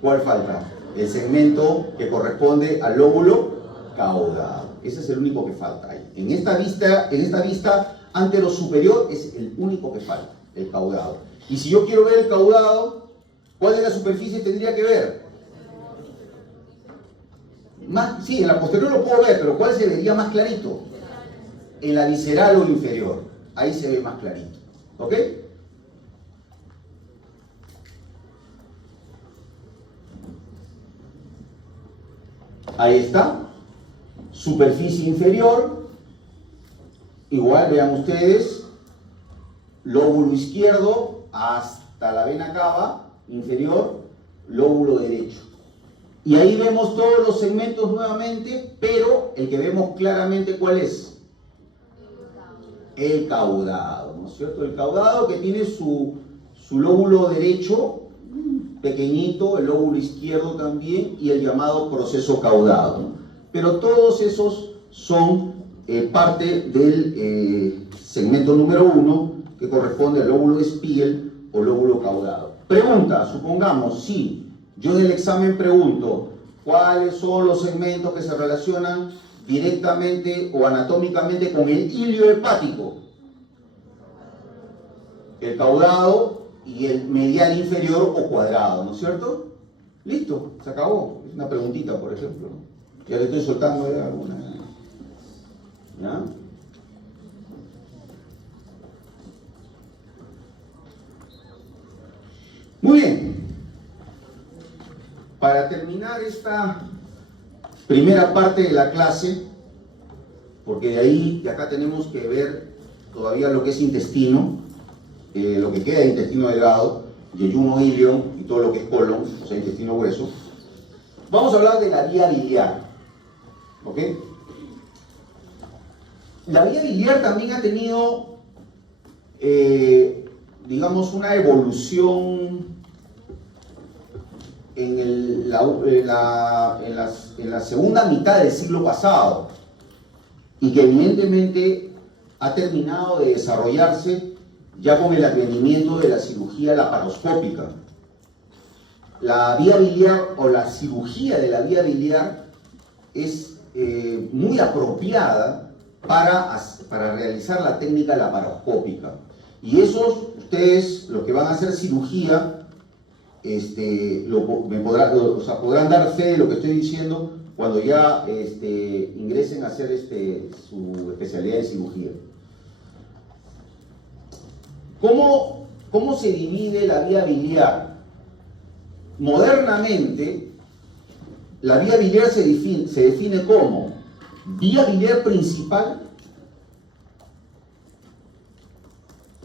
¿Cuál falta? El segmento que corresponde al lóbulo caudado. Ese es el único que falta ahí. En esta vista anterosuperior es el único que falta, el caudado. Y si yo quiero ver el caudado, ¿cuál de las superficies tendría que ver? Sí, en la posterior lo puedo ver, pero ¿cuál se vería más clarito? En la visceral o inferior. Ahí se ve más clarito. ¿Ok? Ahí está. Superficie inferior. Igual, vean ustedes. Lóbulo izquierdo hasta la vena cava inferior. Lóbulo derecho. Y ahí vemos todos los segmentos nuevamente, pero el que vemos claramente, ¿cuál es? El caudado, ¿no es cierto? El caudado que tiene su lóbulo derecho pequeñito, el lóbulo izquierdo también, y el llamado proceso caudado, ¿no? Pero todos esos son parte del segmento número 1, que corresponde al lóbulo de Spiegel o lóbulo caudado. Pregunta, supongamos, si yo en el examen pregunto cuáles son los segmentos que se relacionan directamente o anatómicamente con el ilio hepático. El caudado y el medial inferior o cuadrado, ¿no es cierto? Listo, se acabó. Es una preguntita, por ejemplo. Ya le estoy soltando alguna. ¿Ya? Muy bien. Para terminar esta primera parte de la clase, porque de acá tenemos que ver todavía lo que es intestino, lo que queda de intestino delgado, yeyuno, ilion y todo lo que es colon, o sea, intestino grueso. Vamos a hablar de la vía biliar. ¿Ok? La vía biliar también ha tenido, digamos, una evolución en la segunda mitad del siglo pasado, y que evidentemente ha terminado de desarrollarse ya con el advenimiento de la cirugía laparoscópica. La vía biliar o la cirugía de la vía biliar es muy apropiada para realizar la técnica laparoscópica. Y esos, ustedes, los que van a hacer cirugía, podrán dar fe de lo que estoy diciendo cuando ya ingresen a hacer su especialidad de cirugía. ¿Cómo se divide la vía biliar? Modernamente, la vía biliar se define como vía biliar principal.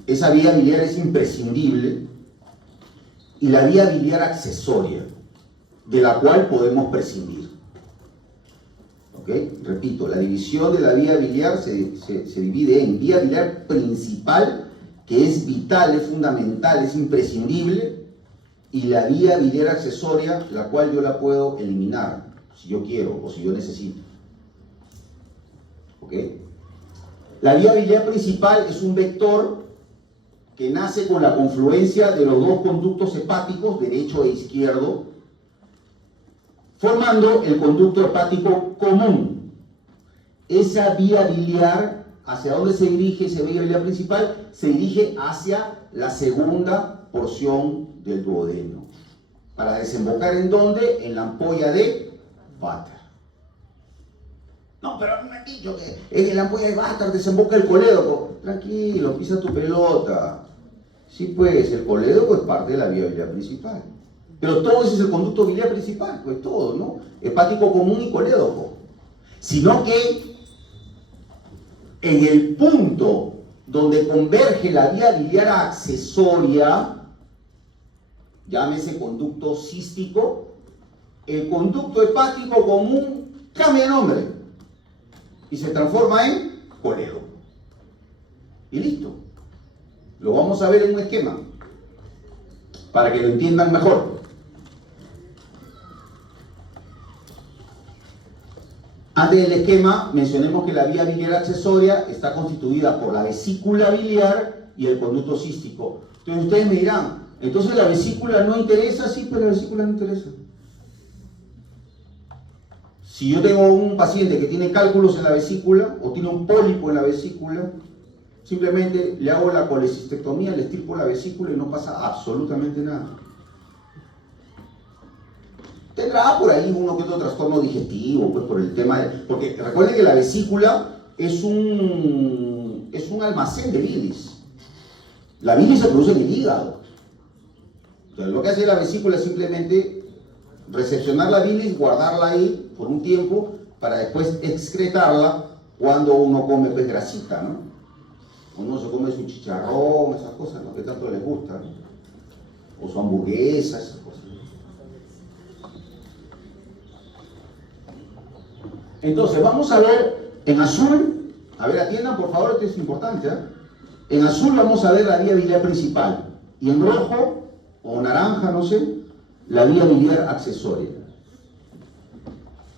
Esa vía biliar es imprescindible. y la vía biliar accesoria, de la cual podemos prescindir. ¿Ok? Repito, la división de la vía biliar se divide en vía biliar principal, que es vital, es fundamental, es imprescindible, y la vía biliar accesoria, la cual yo la puedo eliminar, si yo quiero o si yo necesito. ¿Ok? La vía biliar principal es un vector que nace con la confluencia de los dos conductos hepáticos, derecho e izquierdo, formando el conducto hepático común. Esa vía biliar, ¿hacia dónde se dirige esa vía biliar principal? Se dirige hacia la segunda porción del duodeno. ¿Para desembocar en dónde? En la ampolla de Vater. No, pero me han dicho que en la ampolla de Vater desemboca el colédoco. Tranquilo, pisa tu pelota. Sí, pues, el colédoco es parte de la vía biliar principal. Pero todo ese es el conducto biliar principal, pues todo, ¿no? Hepático común y colédoco. Sino que en el punto donde converge la vía biliar accesoria, llámese conducto cístico, el conducto hepático común cambia de nombre y se transforma en colédoco. Y listo. Lo vamos a ver en un esquema para que lo entiendan mejor. Antes del esquema mencionemos que la vía biliar accesoria está constituida por la vesícula biliar y el conducto cístico. Entonces ustedes me dirán, entonces la vesícula no interesa. Sí, pero la vesícula no interesa. Si yo tengo un paciente que tiene cálculos en la vesícula o tiene un pólipo en la vesícula, simplemente le hago la colecistectomía, le estirpo la vesícula y no pasa absolutamente nada. Tendrá por ahí uno que otro trastorno digestivo, pues por el tema de... Porque recuerden que la vesícula es un almacén de bilis. La bilis se produce en el hígado. Entonces, lo que hace la vesícula es simplemente recepcionar la bilis, guardarla ahí por un tiempo para después excretarla cuando uno come pues grasita, ¿no? Uno se come su chicharrón, esas cosas, ¿no? Que tanto les gusta, ¿no? O su hamburguesa, esas cosas. Entonces, vamos a ver en azul, a ver, atiendan por favor, esto es importante, ¿eh? En azul vamos a ver la vía biliar principal, y en rojo, o naranja, no sé, la vía biliar accesoria.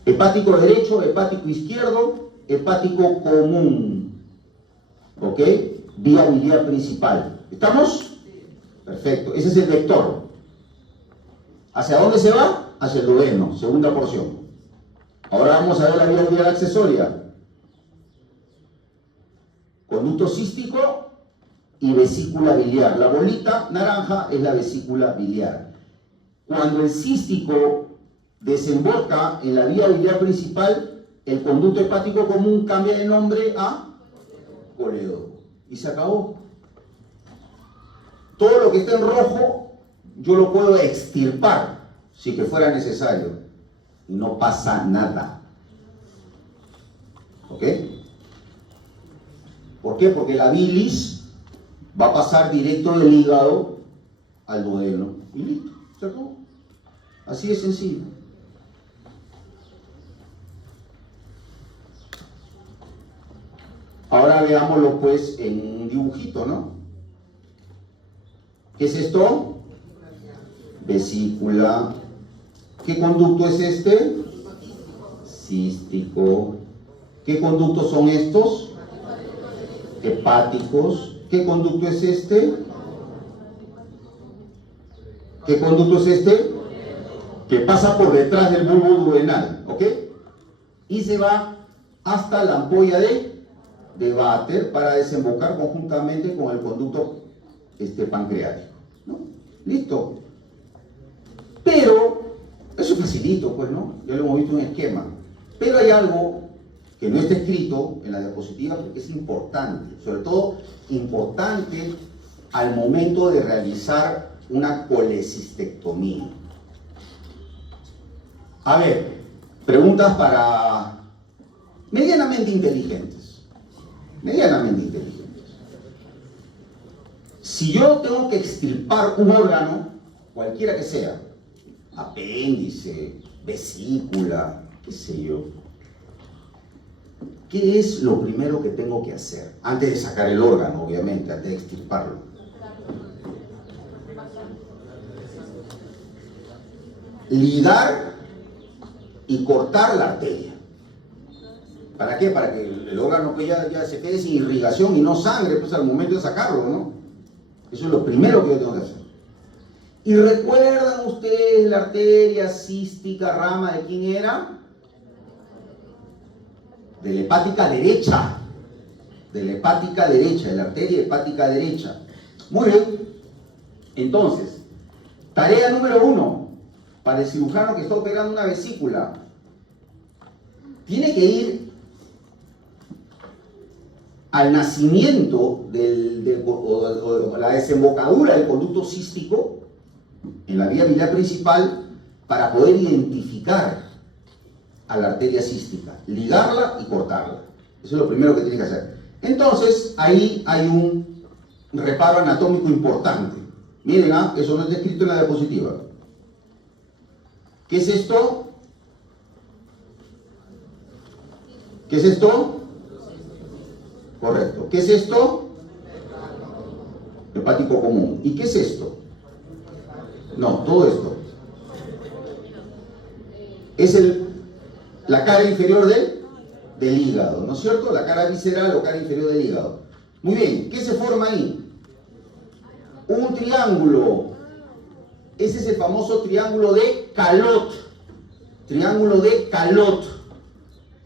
Hepático derecho, hepático izquierdo, hepático común. ¿Ok? Vía biliar principal. ¿Estamos? Perfecto. Ese es el vector. ¿Hacia dónde se va? Hacia el duodeno, segunda porción. Ahora vamos a ver la vía biliar accesoria. Conducto cístico y vesícula biliar. La bolita naranja es la vesícula biliar. Cuando el cístico desemboca en la vía biliar principal, el conducto hepático común cambia de nombre a colédoco. Y se acabó. Todo lo que está en rojo, yo lo puedo extirpar, si que fuera necesario. Y no pasa nada. ¿Ok? ¿Por qué? Porque la bilis va a pasar directo del hígado al duodeno. Y listo, se acabó. Así de sencillo. Ahora veámoslo pues en un dibujito, ¿no? ¿Qué es esto? Vesícula. ¿Qué conducto es este? Cístico. ¿Qué conductos son estos? Hepáticos. ¿Qué conducto es este? ¿Qué conducto es este? Que pasa por detrás del bulbo duodenal, ¿ok? Y se va hasta la ampolla de Vater para desembocar conjuntamente con el conducto pancreático, ¿no? Listo. Pero, eso es facilito, pues, ¿no? Ya lo hemos visto en esquema. Pero hay algo que no está escrito en la diapositiva porque es importante, sobre todo importante al momento de realizar una colecistectomía. A ver, preguntas para medianamente inteligentes. Medianamente inteligentes. Si yo tengo que extirpar un órgano, cualquiera que sea, apéndice, vesícula, qué sé yo, ¿qué es lo primero que tengo que hacer? Antes de sacar el órgano, obviamente, antes de extirparlo. Ligar y cortar la arteria. ¿Para qué? Para que el órgano pues ya se quede sin irrigación y no sangre pues al momento de sacarlo, ¿no? Eso es lo primero que yo tengo que hacer. ¿Y recuerdan ustedes la arteria cística rama de quién era? De la hepática derecha. De la hepática derecha, de la arteria hepática derecha. Muy bien. Entonces, tarea número 1 para el cirujano que está operando una vesícula. Tiene que ir al nacimiento o la desembocadura del conducto cístico en la vía biliar principal para poder identificar a la arteria cística, ligarla y cortarla. Eso es lo primero que tiene que hacer. Entonces, ahí hay un reparo anatómico importante. Miren, eso no está escrito en la diapositiva. ¿Qué es esto? ¿Qué es esto? Correcto. ¿Qué es esto? Hepático común. ¿Y qué es esto? No, todo esto. Es la cara inferior del hígado, ¿no es cierto? La cara visceral o cara inferior del hígado. Muy bien, ¿qué se forma ahí? Un triángulo. Ese es el famoso triángulo de Calot. Triángulo de Calot.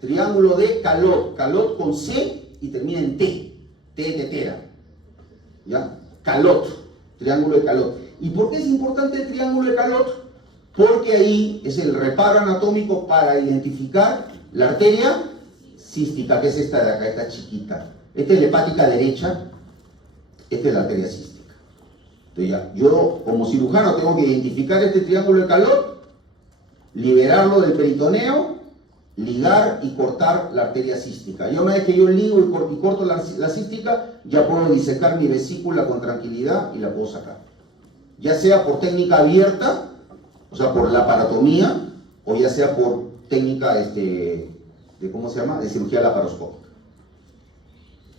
Triángulo de Calot. Calot con C y termina en T. T de tetera. ¿Ya? Calot. Triángulo de Calot. ¿Y por qué es importante el triángulo de Calot? Porque ahí es el reparo anatómico para identificar la arteria cística, que es esta de acá, esta chiquita. Esta es la hepática derecha, esta es la arteria cística. Entonces ya, yo como cirujano tengo que identificar este triángulo de Calot, liberarlo del peritoneo, ligar y cortar la arteria cística. Y una vez que yo ligo y corto la cística, ya puedo disecar mi vesícula con tranquilidad y la puedo sacar. Ya sea por técnica abierta, o sea, por laparotomía, o ya sea por técnica ¿cómo se llama? De cirugía laparoscópica.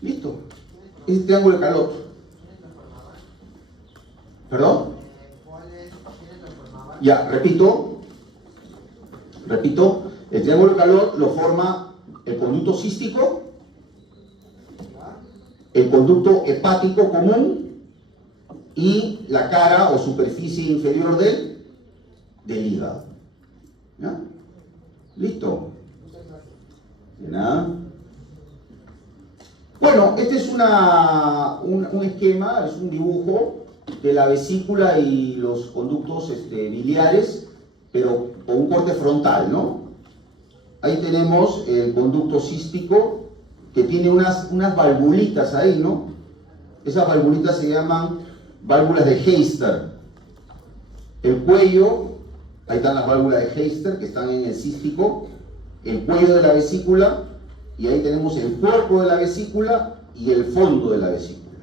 Listo. Es el triángulo de Calot. ¿Perdón? Ya, repito. El triángulo de Calot lo forma el conducto cístico, el conducto hepático común y la cara o superficie inferior del hígado. ¿Ya? ¿Listo? De nada. Bueno, este es un esquema, es un dibujo de la vesícula y los conductos biliares, pero con un corte frontal, ¿no? Ahí tenemos el conducto cístico que tiene unas valvulitas ahí, ¿no? Esas valvulitas se llaman válvulas de Heister. El cuello, ahí están las válvulas de Heister que están en el cístico, el cuello de la vesícula, y ahí tenemos el cuerpo de la vesícula y el fondo de la vesícula.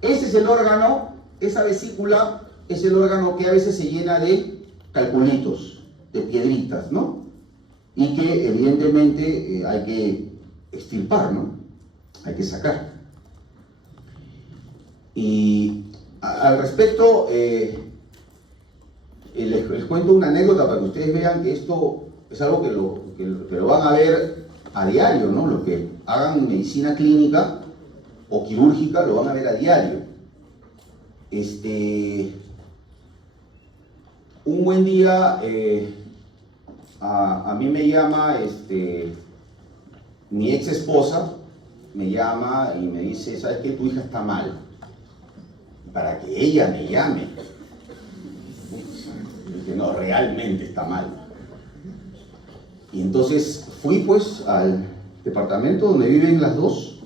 Ese es el órgano, esa vesícula es el órgano que a veces se llena de calculitos, de piedritas, ¿no? Y que evidentemente hay que extirpar, ¿no? Hay que sacar. Y al respecto, les cuento una anécdota para que ustedes vean que esto es algo que lo van a ver a diario, ¿no? Los que hagan medicina clínica o quirúrgica lo van a ver a diario. Un buen día a mí me llama mi ex esposa, me llama y me dice, ¿sabes qué? Tu hija está mal. Para que ella me llame. Dije, no, realmente está mal. Y entonces fui pues al departamento donde viven las dos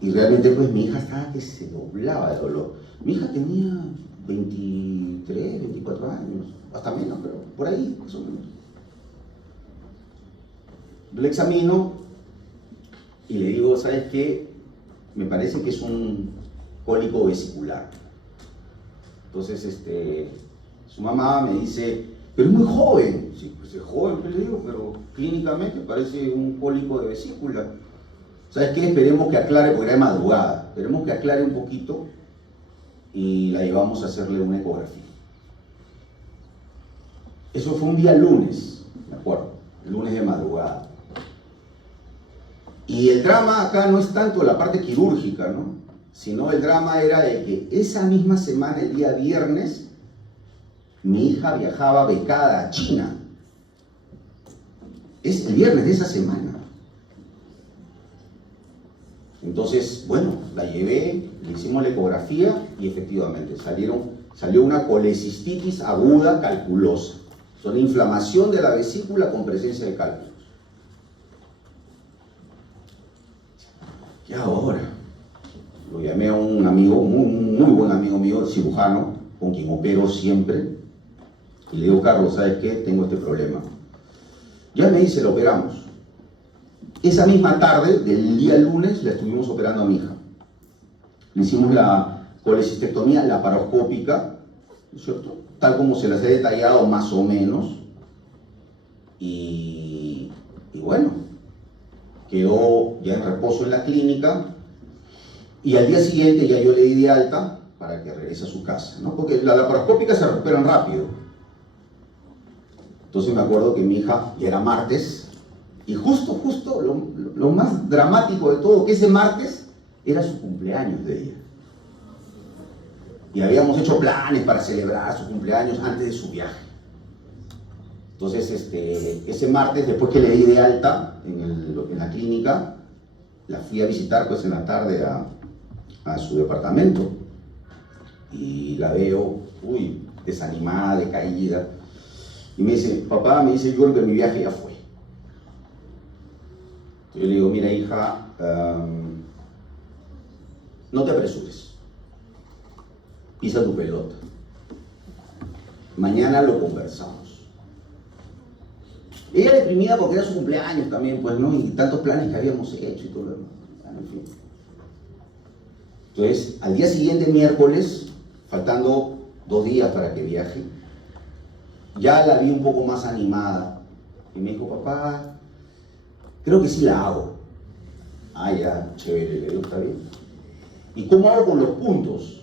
y realmente pues mi hija estaba que se doblaba de dolor. Mi hija tenía 23, 24 años, hasta menos, pero por ahí más o menos. Yo le examino y le digo, ¿sabes qué? Me parece que es un cólico vesicular. Entonces, su mamá me dice, pero es muy joven. Sí, pues es joven, le digo, pero clínicamente parece un cólico de vesícula. ¿Sabes qué? Esperemos que aclare, porque era de madrugada. Esperemos que aclare un poquito y la llevamos a hacerle una ecografía. Eso fue un día lunes, me acuerdo, lunes de madrugada. Y el drama acá no es tanto la parte quirúrgica, ¿no? Sino el drama era de que esa misma semana, el día viernes, mi hija viajaba becada a China. Es el viernes de esa semana. Entonces, bueno, la llevé, le hicimos la ecografía y efectivamente salió una colecistitis aguda calculosa. Es una inflamación de la vesícula con presencia de cálculos. ¿Qué ahora? Lo llamé a un amigo, muy buen amigo mío, cirujano, con quien opero siempre. Y le digo, Carlos, ¿sabes qué? Tengo este problema. Ya me dice, lo operamos. Esa misma tarde, del día lunes, la estuvimos operando a mi hija. Le hicimos la colecistectomía laparoscópica, ¿no es cierto? Tal como se las he detallado más o menos. Y bueno, quedó ya en reposo en la clínica. Y al día siguiente ya yo le di de alta para que regrese a su casa, ¿no? Porque las laparoscópicas se recuperan rápido. Entonces me acuerdo que mi hija, ya era martes, y justo lo más dramático de todo, que ese martes era su cumpleaños de ella. Y habíamos hecho planes para celebrar su cumpleaños antes de su viaje. Entonces, ese martes, después que le di de alta en la clínica, la fui a visitar pues en la tarde a su departamento. Y la veo, desanimada, decaída. Y me dice, papá, yo creo que mi viaje ya fue. Entonces yo le digo, mira hija, no te apresures. Pisa tu pelota. Mañana lo conversamos. Ella deprimida porque era su cumpleaños también, pues, ¿no? Y tantos planes que habíamos hecho y todo lo demás. En fin. Entonces, al día siguiente, miércoles, faltando 2 días para que viaje, ya la vi un poco más animada. Y me dijo, papá, creo que sí la hago. Ah, ya, chévere, le digo, está bien. ¿Y cómo hago con los puntos?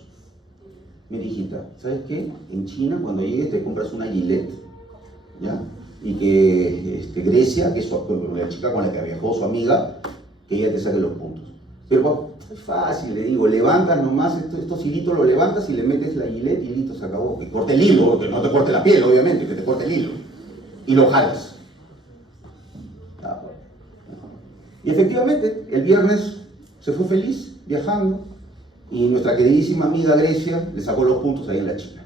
Mira, hijita, ¿sabes qué? En China, cuando llegues, te compras una Gillette, ¿ya? Y que Grecia, que es la chica con la que viajó su amiga, que ella te saque los puntos. Pero papá, es fácil, le digo, levantas nomás estos hilitos, los levantas y le metes la Gillette y listo, se acabó. Que corte el hilo, que no te corte la piel, obviamente, que te corte el hilo. Y lo jalas. Y efectivamente, el viernes se fue feliz, viajando, y nuestra queridísima amiga Grecia le sacó los puntos ahí en la China.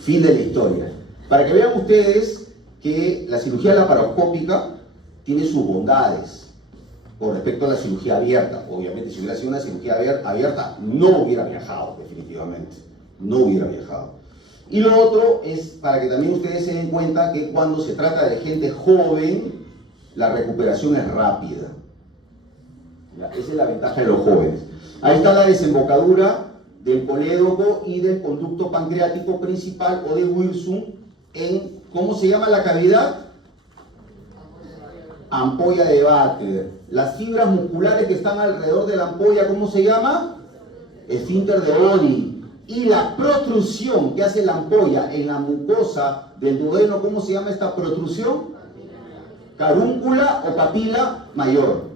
Fin de la historia. Para que vean ustedes que la cirugía laparoscópica tiene sus bondades con respecto a la cirugía abierta. Obviamente, si hubiera sido una cirugía abierta, no hubiera viajado, definitivamente. No hubiera viajado. Y lo otro es para que también ustedes se den cuenta que cuando se trata de gente joven, la recuperación es rápida. ¿Ya? Esa es la ventaja de los jóvenes. Ahí está la desembocadura del colédoco y del conducto pancreático principal o de Wilson en, ¿cómo se llama la cavidad? Ampolla de Baker. Las fibras musculares que están alrededor de la ampolla, ¿cómo se llama? Esfínter de Oddi. Y la protrusión que hace la ampolla en la mucosa del duodeno, ¿cómo se llama esta protrusión? Carúncula o papila mayor.